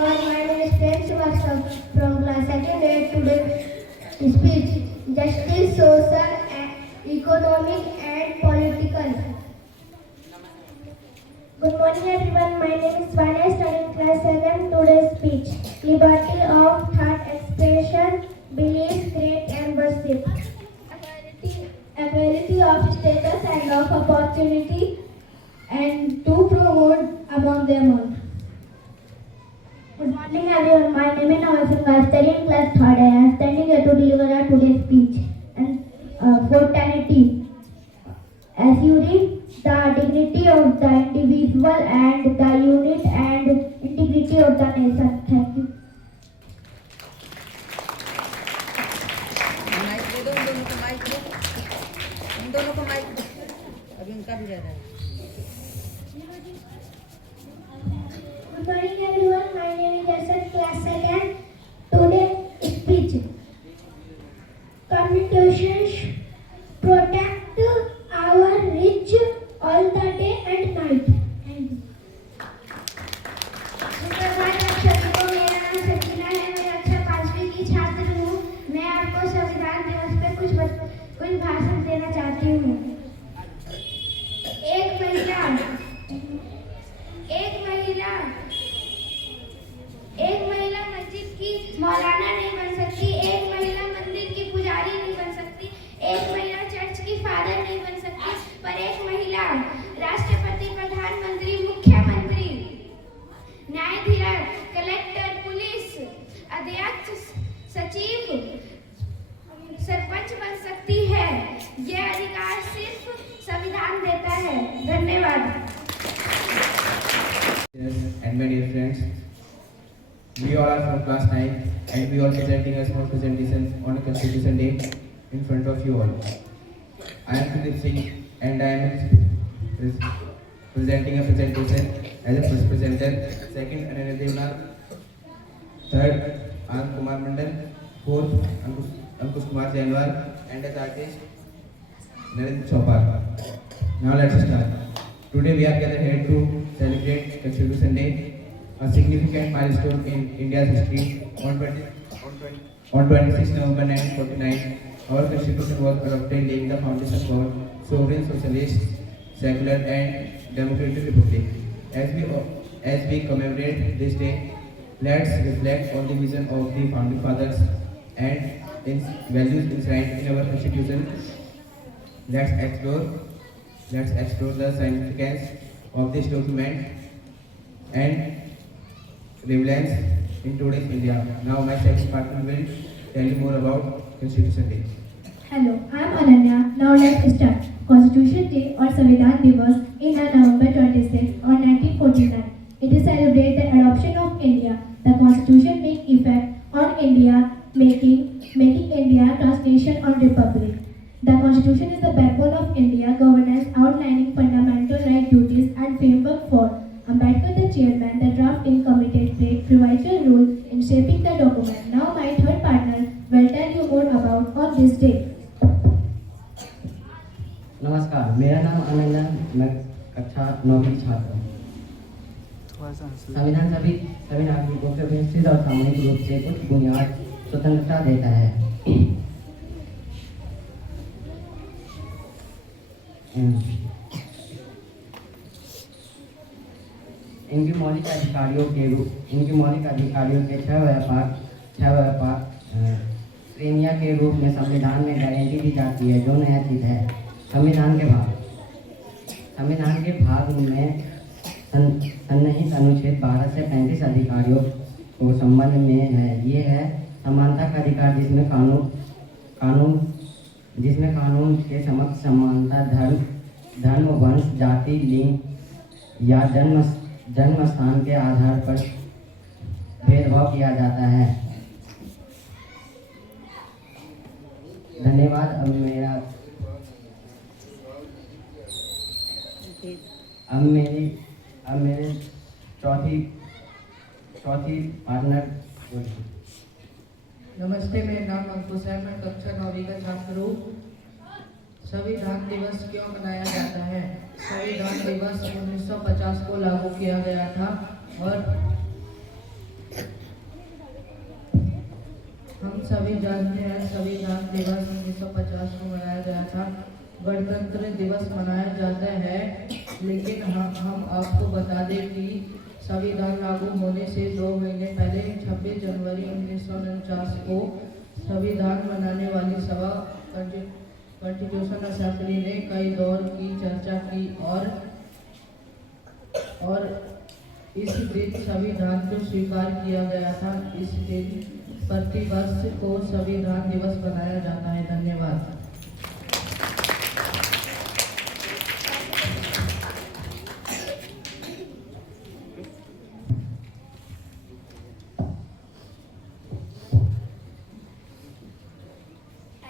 everyone. My name is Prince Srivastava from class 2nd grade. Today's speech: justice, social, economic, and political. Good morning, everyone. My name is Vanya, studying class 7. Today's speech: liberty of thought expression, belief, faith, and worship. Equality of status and of opportunity, and to promote among them all. Good morning, everyone. My name is Navasin. I am studying class 3rd. I am standing here to deliver our today's speech. And fraternity. As you read, the dignity of the individual and the unit and integrity of the nation. Thank you. Mike दे दो, इन दोनों को mic दो, इन दोनों को mic दो, अभी इनका भी रह रहा है। Good morning, everyone. My name is Arshad, class 2nd. Today's speech: Constitution protect our rich all the day and night. Thank you. सुप्रभात आप सभी को। मेरा नाम सकीना है। मैं कक्षा 5वीं की छात्र हूँ। मैं आपको संविधान दिवस पे कुछ भाषण देना चाहती हूँ। एक महिला मस्जिद की मौलाना नहीं बन सकती। एक महिला मंदिर की पुजारी नहीं बन सकती। एक महिला चर्च की फादर नहीं बन सकती। पर एक महिला राष्ट्रपति, प्रधानमंत्री, मुख्यमंत्री, न्यायाधीश, कलेक्टर, पुलिस अध्यक्ष, सचिव, सरपंच बन सकती है। यह अधिकार सिर्फ संविधान देता है। धन्यवाद। Yes, and my dear friends, we all are from class 9 and we are presenting a small presentation on a Constitution Day in front of you all. I am Philip Singh and I am presenting a presentation as a first presenter, second Ananya Devnar, third Anand Kumar Mandal, fourth Ankush Kumar Jainwar, and as artist Narendra Chopar. Now let's start. Today we are gathered here to celebrate Constitution Day, a significant milestone in India's history. On 26 November 1949, our Constitution was adopted, laying the foundation for sovereign, socialist, secular, and democratic republic. As we commemorate this day, let's reflect on the vision of the founding fathers and values enshrined in our Constitution. Let's explore the significance of this document and relevance in today's India. Now my second partner will tell you more about Constitution Day. Hello, I am Ananya. Now let's start. Constitution Day or Samvidhan Divas in November 26 or 1949. It is celebrate the adoption of India. The Constitution make effect on India, making India class nation or republic. The Constitution is the backbone of India governance, outlining fundamental right, duties, and framework for Ambedkar, the chairman. The drafting committee played pivotal role in shaping the document. Now, my third partner will tell you more about on this day. नमस्कार, मेरा नाम आनंद है। मैं कक्षा 9वीं छात्र हूँ। संविधान सभी नागरिकों को व्यवस्थित और सामूहिक रूप से कुछ बुनियाद स्वतंत्रता देता है। इनकी मौलिक अधिकारियों के छह व्यापक श्रेणियां के रूप में संविधान में गारंटी दी जाती है। जो नया चीज है संविधान के भाग में सन्निहित अनुच्छेद 12 से 35 अधिकारियों को संबंध में है। ये है समानता का अधिकार, जिसमें कानून के समक्ष समानता, धर्म, वंश, जाति, लिंग या जन्म स्थान के आधार पर भेदभाव किया जाता है। धन्यवाद। अब मेरे चौथी पार्टनर। नमस्ते, मेरा नाम अंकुश है। मैं कक्षा 9वीं का छात्र हूँ। संविधान दिवस क्यों मनाया जाता है? संविधान दिवस 1950 को लागू किया गया था और हम सभी जानते हैं संविधान दिवस 1950 को मनाया गया था। गणतंत्र दिवस मनाया जाता है, लेकिन हम आपको बता दें कि संविधान लागू होने से 2 महीने पहले 26 जनवरी 1949 को संविधान बनाने वाली सभा कॉन्स्टिट्यूशन असेंबली ने कई दौर की चर्चा की और इस दिन संविधान को स्वीकार किया गया था। इस दिन प्रतिवर्ष को संविधान दिवस मनाया जाता है। धन्यवाद।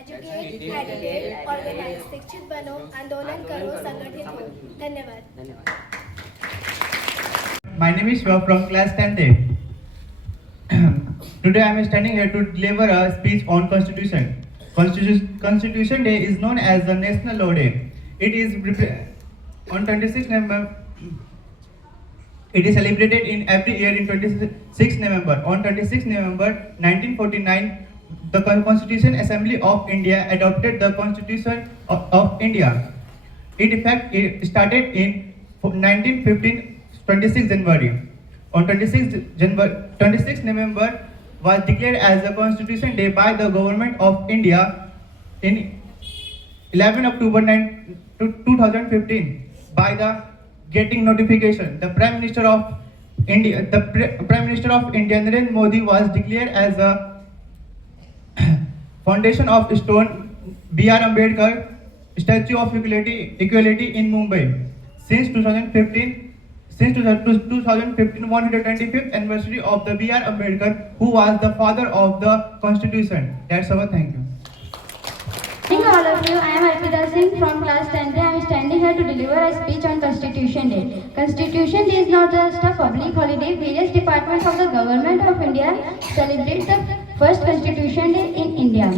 एजुकेट, ऑर्गेनाइज, शिक्षित बनो, आंदोलन करो, संगठित हो। धन्यवाद। My name is Shiva from class 10th A. Today I am standing here to deliver a speech on Constitution. Constitution Day is known as the National Law Day. It is on 26 November. It is celebrated in every year in 26 November. On 26 November 1949, the Constitution Assembly of India adopted the Constitution of India. It started in 1915, 26 January. On 26 November was declared as the Constitution Day by the Government of India in 11 October 2015 by the getting notification. The Prime Minister of India, Narendra Modi, was declared as the foundation of stone B.R. Ambedkar Statue of Equality in Mumbai. Since 2015, 125th anniversary of the B.R. Ambedkar, who was the father of the Constitution. That's our thank you. Good morning all of you. I am Arpita Singh from class 10th. I am standing here to deliver a speech on Constitution Day. Constitution Day is not just a public holiday. Various departments of the Government of India celebrate the first Constitution Day in India.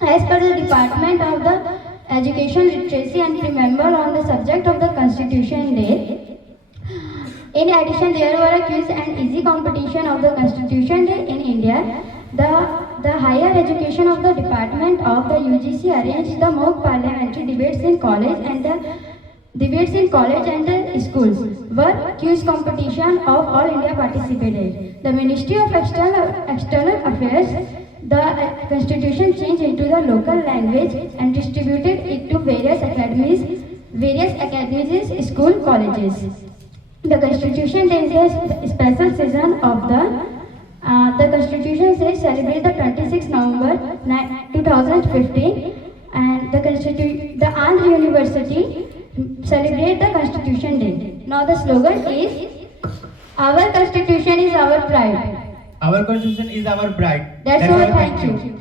As per the Department of the Education, Literacy and Remember on the subject of the Constitution Day. In addition, there were a quiz and easy competition of the Constitution Day in India. The higher education of the Department of the UGC arranged the mock parliamentary debates in college and the schools were quiz competition of all India participated. The Ministry of External Affairs, the Constitution changed into the local language and distributed it to various academies, school, colleges. The Constitution Day is a special season of the Constitution Day celebrate the 26th November 2015 and the Andhra University celebrate the Constitution Day. Now the slogan is, our Constitution is our pride. Our Constitution is our pride. That's all. Thank you.